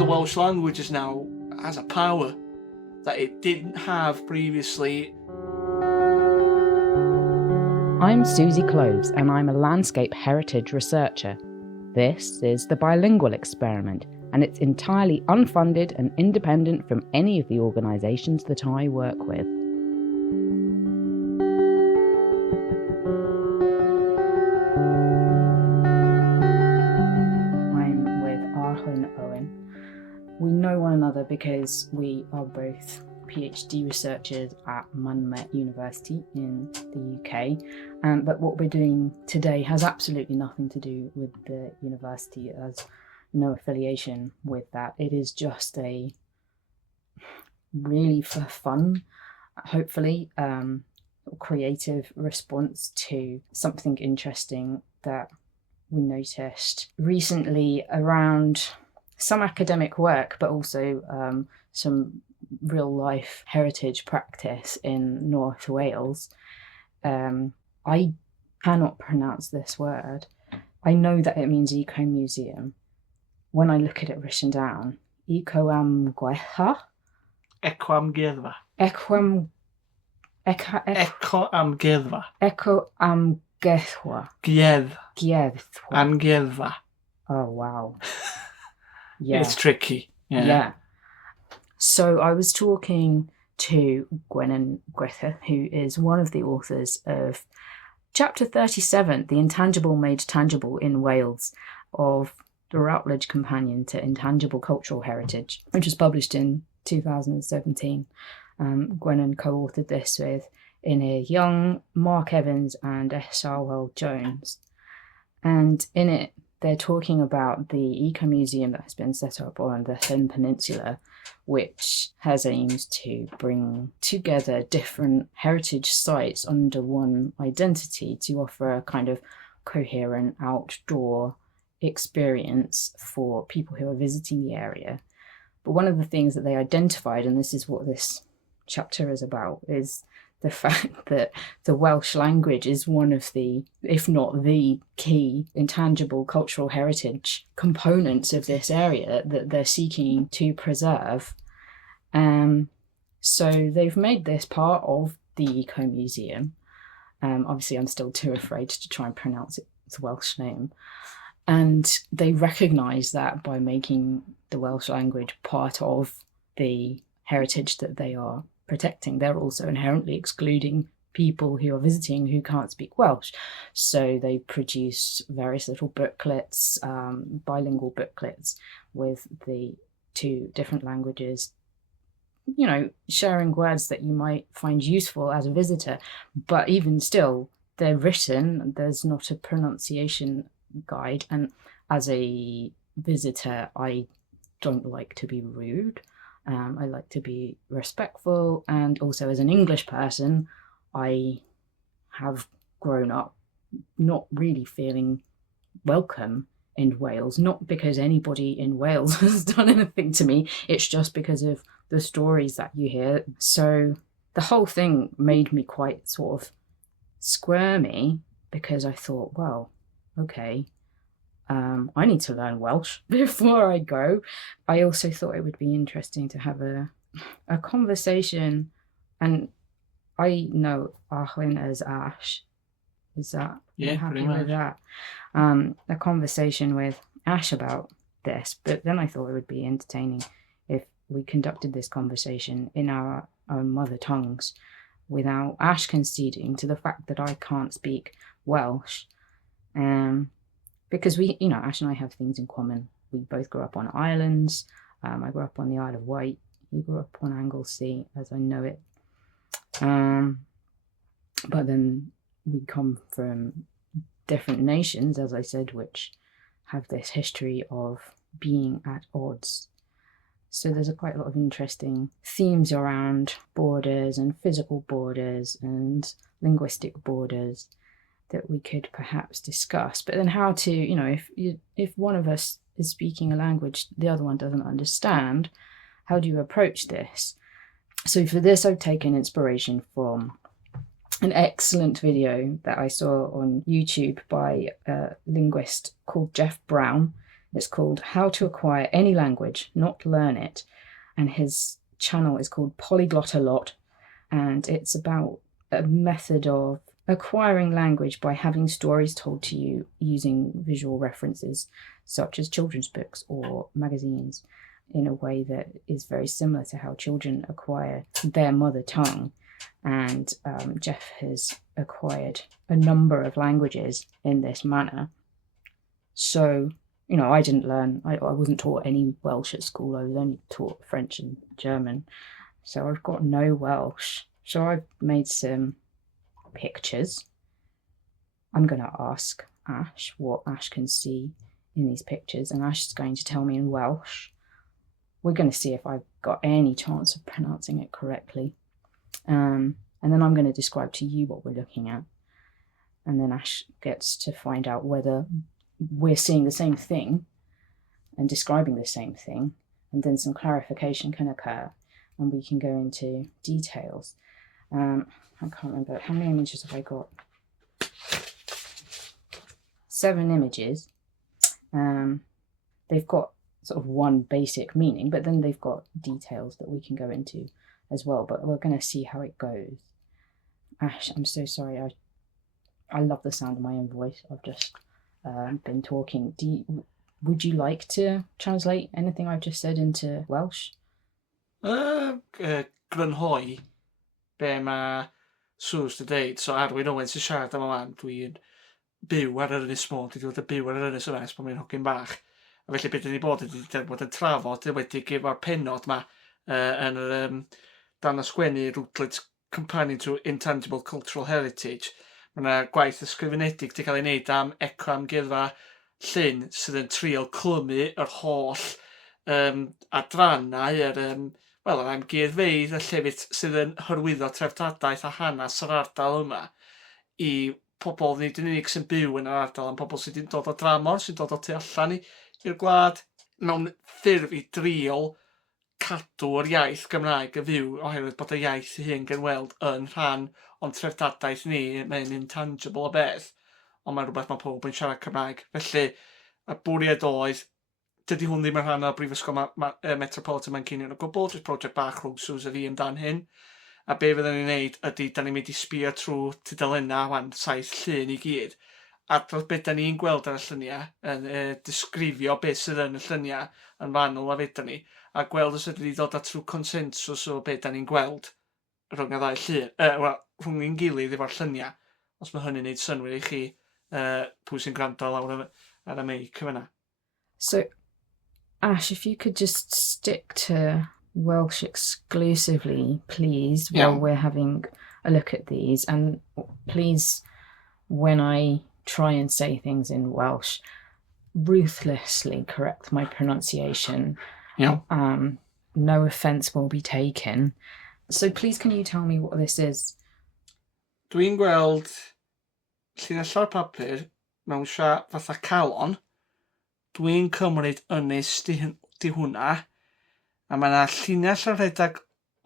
the Welsh language is now has a power that it didn't have previously. I'm Suzie Cloves, and I'm a landscape heritage researcher. This is the Bilingual experiment, and it's entirely unfunded and independent from any of the organisations that I work with. I'm with Arwyn and Owen. We know one another because we are both PhD researchers at University in the UK, but what we're doing today has absolutely nothing to do with the university. It has no affiliation with that. It is just a really for fun, hopefully, creative response to something interesting that we noticed recently around some academic work, but also some real life heritage practice in North Wales. I cannot pronounce this word. I know that it means eco-museum. When I look at it written down, eco-amgueddfa? Eco-amgueddfa. Eco-amgueddfa. Gieddfa. Amgueddfa. Oh, wow. Yeah. It's tricky. Yeah. So I was talking to Arwyn and Suzie, who is one of the authors of Chapter 37, The Intangible Made Tangible in Wales, of the Routledge Companion to Intangible Cultural Heritage, which was published in 2017. Arwyn co-authored this with Ynyswyr Young, Mark Evans and Sarwell Jones. And in it, they're talking about the eco-museum that has been set up on the Llyn Peninsula, which has aims to bring together different heritage sites under one identity to offer a kind of coherent outdoor experience for people who are visiting the area. But one of the things that they identified, and this is what this chapter is about, is the fact that the Welsh language is one of the, if not the key intangible cultural heritage components of this area that they're seeking to preserve. So they've made this part of the eco-museum. Obviously, I'm still too afraid to try and pronounce its Welsh name. And they recognise that by making the Welsh language part of the heritage that they are protecting, they're also inherently excluding people who are visiting who can't speak Welsh. So they produce various little booklets, bilingual booklets with the two different languages, you know, sharing words that you might find useful as a visitor. But even still, they're written, there's not a pronunciation guide. And as a visitor, I don't like to be rude. I like to be respectful, and also as an English person, I have grown up not really feeling welcome in Wales, not because anybody in Wales has done anything to me, it's just because of the stories that you hear. So the whole thing made me quite sort of squirmy, because I thought, well, okay, I need to learn Welsh before I go. I also thought it would be interesting to have a conversation, and I know Arwyn as Ash. Is that? Yeah, happy pretty much. with that? A conversation with Ash about this, but then I thought it would be entertaining if we conducted this conversation in our own mother tongues without Ash conceding to the fact that I can't speak Welsh. Because we, you know, Ash and I have things in common. We both grew up on islands. I grew up on the Isle of Wight. He grew up on Anglesey, as I know it. But then we come from different nations, as I said, which have this history of being at odds. So there's quite a lot of interesting themes around borders and physical borders and linguistic borders that we could perhaps discuss. But then how to, you know, if one of us is speaking a language the other one doesn't understand, how do you approach this? So for this, I've taken inspiration from an excellent video that I saw on YouTube by a linguist called Jeff Brown, It's called How to Acquire Any Language, Not Learn It. And his channel is called Polyglot a Lot. And it's about a method of acquiring language by having stories told to you using visual references, such as children's books or magazines, in a way that is very similar to how children acquire their mother tongue. And Jeff has acquired a number of languages in this manner. So, I didn't learn, I wasn't taught any Welsh at school. I was only taught French and German. So I've got no Welsh. So I've made some pictures. I'm going to ask Ash what Ash can see in these pictures, and Ash is going to tell me in Welsh. We're going to see if I've got any chance of pronouncing it correctly. And then I'm going to describe to you what we're looking at. And then Ash gets to find out whether we're seeing the same thing and describing the same thing. And then some clarification can occur and we can go into details. I can't remember. How many images have I got? 7 images. They've got sort of one basic meaning, but then they've got details that we can go into as well. But we're going to see how it goes. Ash, I'm so sorry. I love the sound of my own voice. I've just been talking. Would you like to translate anything I've just said into Welsh? Grynhoi be mae Suze 'di deud. So Arwyn Owen sy'n siarad am y man, dwi'n byw ar yr Ynys Môn, dwi 'di bod yn byw ar yr Ynys Ynys pan mae'n hogyn bach. A felly beth ydi bod ydi bod yn trafod wedi efo'r pennod yma yn yr dan ysgwennu Routledge's Companion to Intangible Cultural Heritage. Mae yna gwaith ysgrifenedig wedi cael ei wneud am eco amgueddfa llyn sydd yn trial clymu yr holl adrannau, yr amgueddfeydd, y llefydd sydd yn hyrwyddo treftadaeth a hanes yr ardal yma i pobl nid yn unig sy'n byw yn yr ardal, ond pobl sydd yn dod o dramor, sy'n dod o tu allan i'r gwlad, mewn ffurf i driol cadw'r iaith Gymraeg y fyw, oherwydd bod y iaith ei hun gan weld yn rhan o'n treftadaeth ni. Mae'n intangible o beth, ond mae'n rhywbeth mae pob yn siarad Cymraeg. Felly, y bwriad oedd, dydy hwn ddim yn rhan o'r Brifysgol Metropolitan Manceinion o gwbl, jyst prosiect bach rhwng Suze a fi amdan hyn. A be fyddwn ni'n neud ydy, da ni'n mynd i sbio trwy tudalennau wan 7 llun i gyd. A dros beth da ni'n gweld ar y lluniau, yn disgrifio beth sydd yn y lluniau yn fanwl a fedra ni, a gweld os ydy dod â trwy consensws o beth da ni'n gweld rhwng y ddau llun, rhwng ni'n gilydd efo'r lluniau, os mae hynny'n neud synwyr i chi pwy sy'n gwrando lawr ar y meic yma. So, Ash, if you could just stick to Welsh exclusively, please, while we're having a look at these. And please, when I try and say things in Welsh, ruthlessly correct my pronunciation. Yeah. No offence will be taken. So please, can you tell me what this is? Dwi'n gweld llinellau papur mewn siap fatha calon. Dwi'n cymryd ynys di hwnna, a mae yna llinell yn rhedeg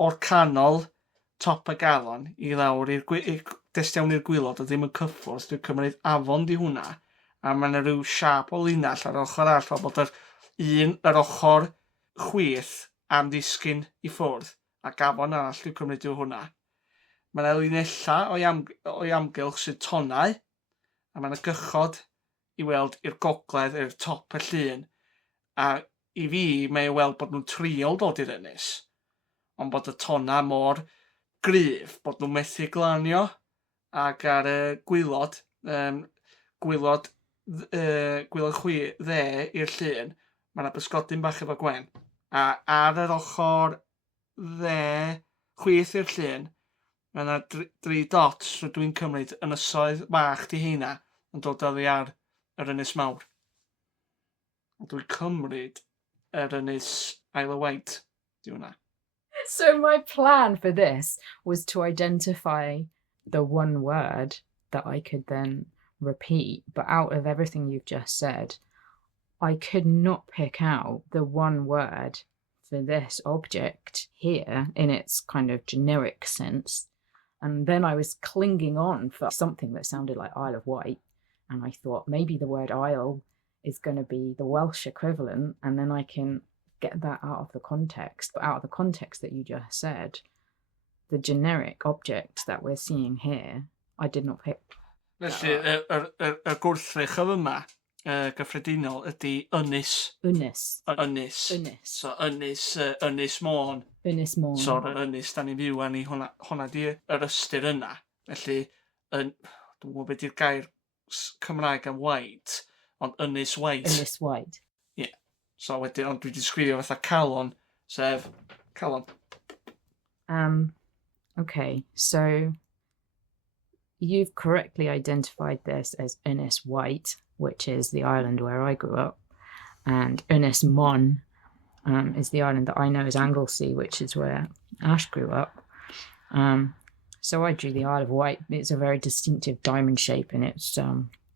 o'r canol top y galon i lawr destiawn i'r gwylod a ddim yn cyffwrdd. Dwi'n cymryd afon di hwnna, a mae yna rhyw siap o linell ar ochr arall, fel bod yr ochr chwith am ddisgyn i ffwrdd, ac afon arall dwi'n cymryd yw hwnna. Mae yna linellau o'i amgylch sydd tonau, a mae yna gychod i weld i'r gogledd, i'r top y llun. A i fi, mae i weld bod nhw'n triol dod i'r ynys, ond bod y tonna mor gryf bod nhw'n methu glanio, ac ar y gwylod, gwylod chwi dde i'r llun, mae yna bysgodyn bach efo gwen. A ar yr ochr dde chwith i'r llun, mae yna 3 dots, so dwi'n cymryd ynysoedd bach di heina yn dod oddi ar yr ynys mawr. Dwi'n cymryd yr ynys Isle of Wight, di hwnna. So my plan for this was to identify the one word that I could then repeat, but out of everything you've just said, I could not pick out the one word for this object here in its kind of generic sense. And then I was clinging on for something that sounded like Isle of Wight. And I thought maybe the word Isle is going to be the Welsh equivalent, and then I can get that out of the context. But out of the context that you just said, the generic object that we're seeing here, I did not pick. Felly, y gwrthrych o fyma, gyffredinol, ydy ynys. Ynys. Ynys. Ynys. So Ynys Môn. Ynys Môn. So yr ynys da ni'n fyw ani, hwnna di yr ystyr yna. Felly, dwi'n gwybod beth yw'r gair Cymraeg am white, ond Ynys White. Ynys White. Ie. So wedyn, ond dwi wedi sgrifio fatha calon, sef calon. Okay, so you've correctly identified this as Ynys White, which is the island where I grew up, and Ynys Môn is the island that I know as Anglesey, which is where Ash grew up. So I drew the Isle of Wight. It's a very distinctive diamond shape, and it's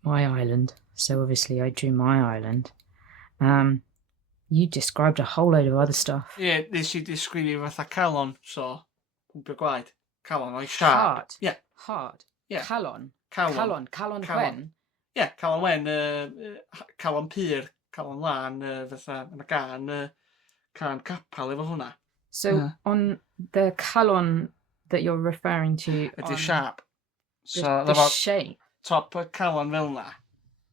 my island. So obviously I drew my island. You described a whole load of other stuff. Ie, nes I disgrifio fatha calon, so, pwmpio gwaed. Calon o'i siarp. Hard. Ie. Hard. Ie. Calon. Calon. Calon Calon. Wen. Ie, calon wen, calon pyr, calon lan, fatha, yn y can capal efo hwnna. So on the calon that you're referring to, Ydy'r siarp. So, the shape. Top y calon fel na.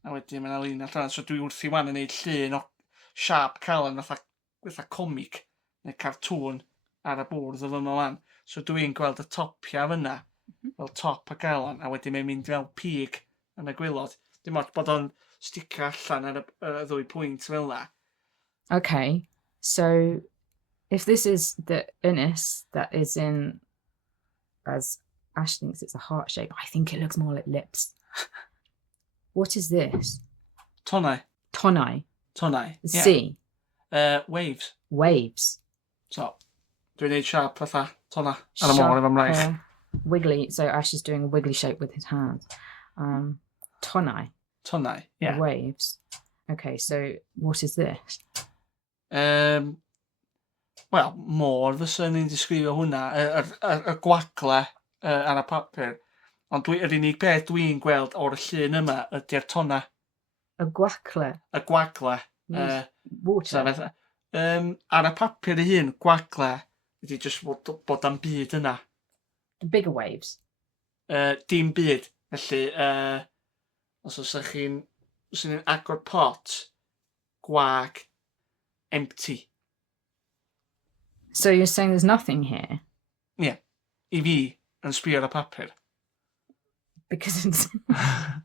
A wedyn mae'n alun allan. So dwi wrth i wan yn neud llun o siarp calon fatha comic neu cartŵn ar y bwrdd o fyma wan. So dwi'n gweld y topia fyna fel top y calon, a wedyn mae'n mynd fel pig yn y gwylod. Dim ond bod o'n sticio allan ar y ddwy pwynt fel na. Okay, so if this is the Ynys that is in, as Ash thinks it's a heart shape, I think it looks more like lips. What is this? Tonnau. Tonnau. Tonnau. The sea. Waves. Waves. So, dwi'n neud siarp fatha tonna ar y môr efo'n mraich. Wiggly, so Ash is doing a wiggly shape with his hands. Tonnau. Tonnau, yeah. Waves. Okay, so what is this? Wel, môr fysa ni'n disgrifio hwnna, y gwagle ar y papur. Ond yr unig beth dwi'n gweld o'r llun yma ydy'r tonna. Y gwacle? Y gwagle. Water? Ar y papur ei hun, gwagle, ydy jyst bod am byd yna. The bigger waves? Dim byd. Felly, os oes chi'n agor pot, gwag, empty. So you're saying there's nothing here? Yeah. I fi, yn sbio ar y papur. Because it's...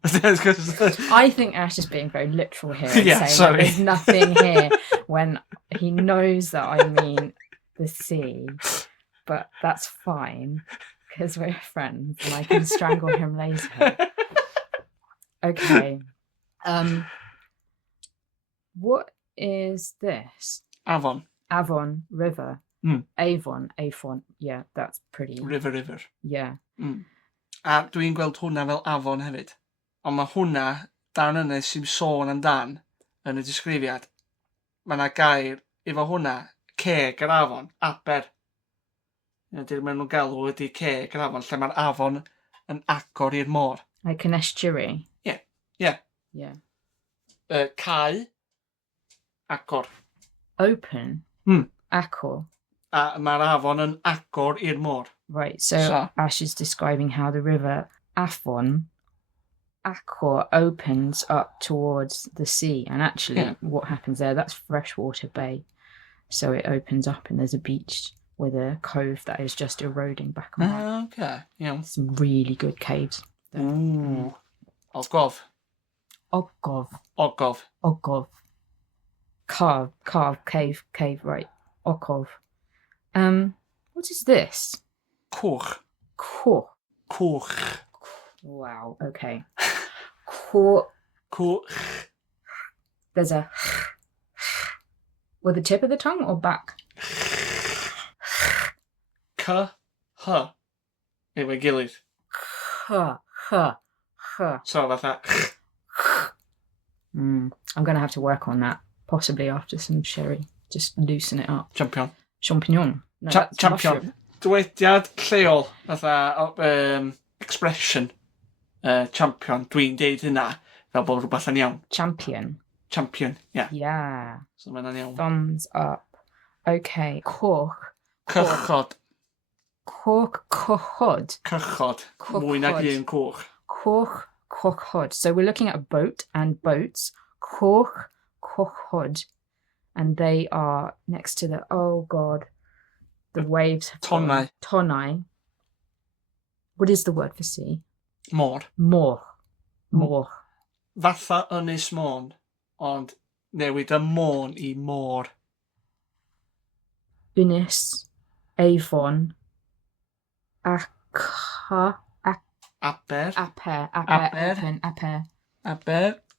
I think Ash is being very literal here and saying sorry. that there's nothing here when he knows that I mean the sea. But that's fine because we're friends and I can strangle him later. Okay. What is this? Afon. Avon River. Avon. Yeah, that's pretty. River. Yeah. A dwi'n gweld hwnna fel afon hefyd. Ond mae hwnna, dan yna sy'n sôn amdan yn y disgrifiad. Mae yna gair efo hwnna, ceg yr afon, aber. Ydy'r maen nhw'n galw ydy ceg yr afon, lle mae'r afon yn agor i'r môr. Like an estuary? Yeah. Cau, agor. Open? Acor. A mae'r afon yn agor i'r môr. Right, so Ash is describing how the river Afon, Acor, opens up towards the sea. And actually, what happens there, that's freshwater bay. So it opens up and there's a beach with a cove that is just eroding back on. Okay, yeah. Some really good caves. Ooh. Ogof. Carve, cave, right. Okov. What is this? Cwch. Wow, okay. Cwch. There's a with the tip of the tongue or back? H. Efo'i gilydd. So fatha. I'm going to have to work on that, possibly after some sherry. Just loosen it up. Champignon. No, Champion. mushroom. Dywediad lleol, fatha expression champion. Dwi'n deud hynna fel bod rhywbeth yn iawn. Champion. champion. Yeah. Yeah. So mae'n iawn. Thumbs up. Okay. Coch. Cychod. Cochod. Cychod. Mwy nag un cwch. Cochod. So we're looking at a boat and boats. Cochod. And they are next to the, oh God, the waves. Tonnau. Tonnau. What is the word for sea? Môr. Môr. Fatha Ynys Môn, ond newid y môn I môr. Ynys, Avon, Aber. Aber.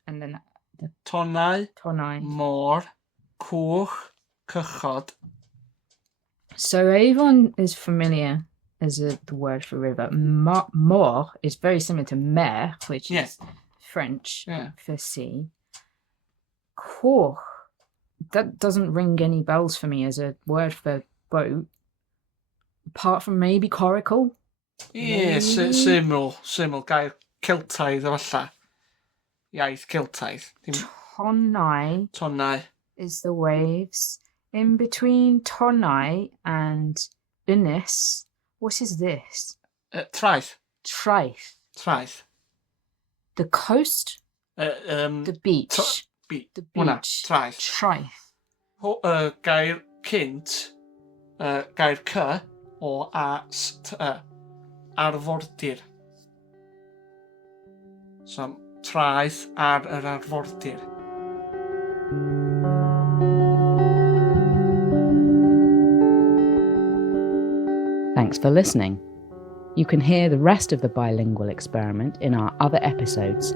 And then the Tonnau. Tonnau. Môr. Cwch. Cychod. So Avon is familiar as the word for river. Môr is very similar to mer, which is French for sea. Coch, that doesn't ring any bells for me as a word for boat, apart from maybe coracle. Ie, syml, gair Celtaidd efalla. Iaith Celtaidd. Tonnau is the waves. In between Tonnau and Ynys, what is this? Traeth. Traeth. The coast? The beach. The beach. Traeth. Gair cynt, gair cy o arfordir. So, traeth ar yr arfordir. Thanks for listening. You can hear the rest of the bilingual experiment in our other episodes.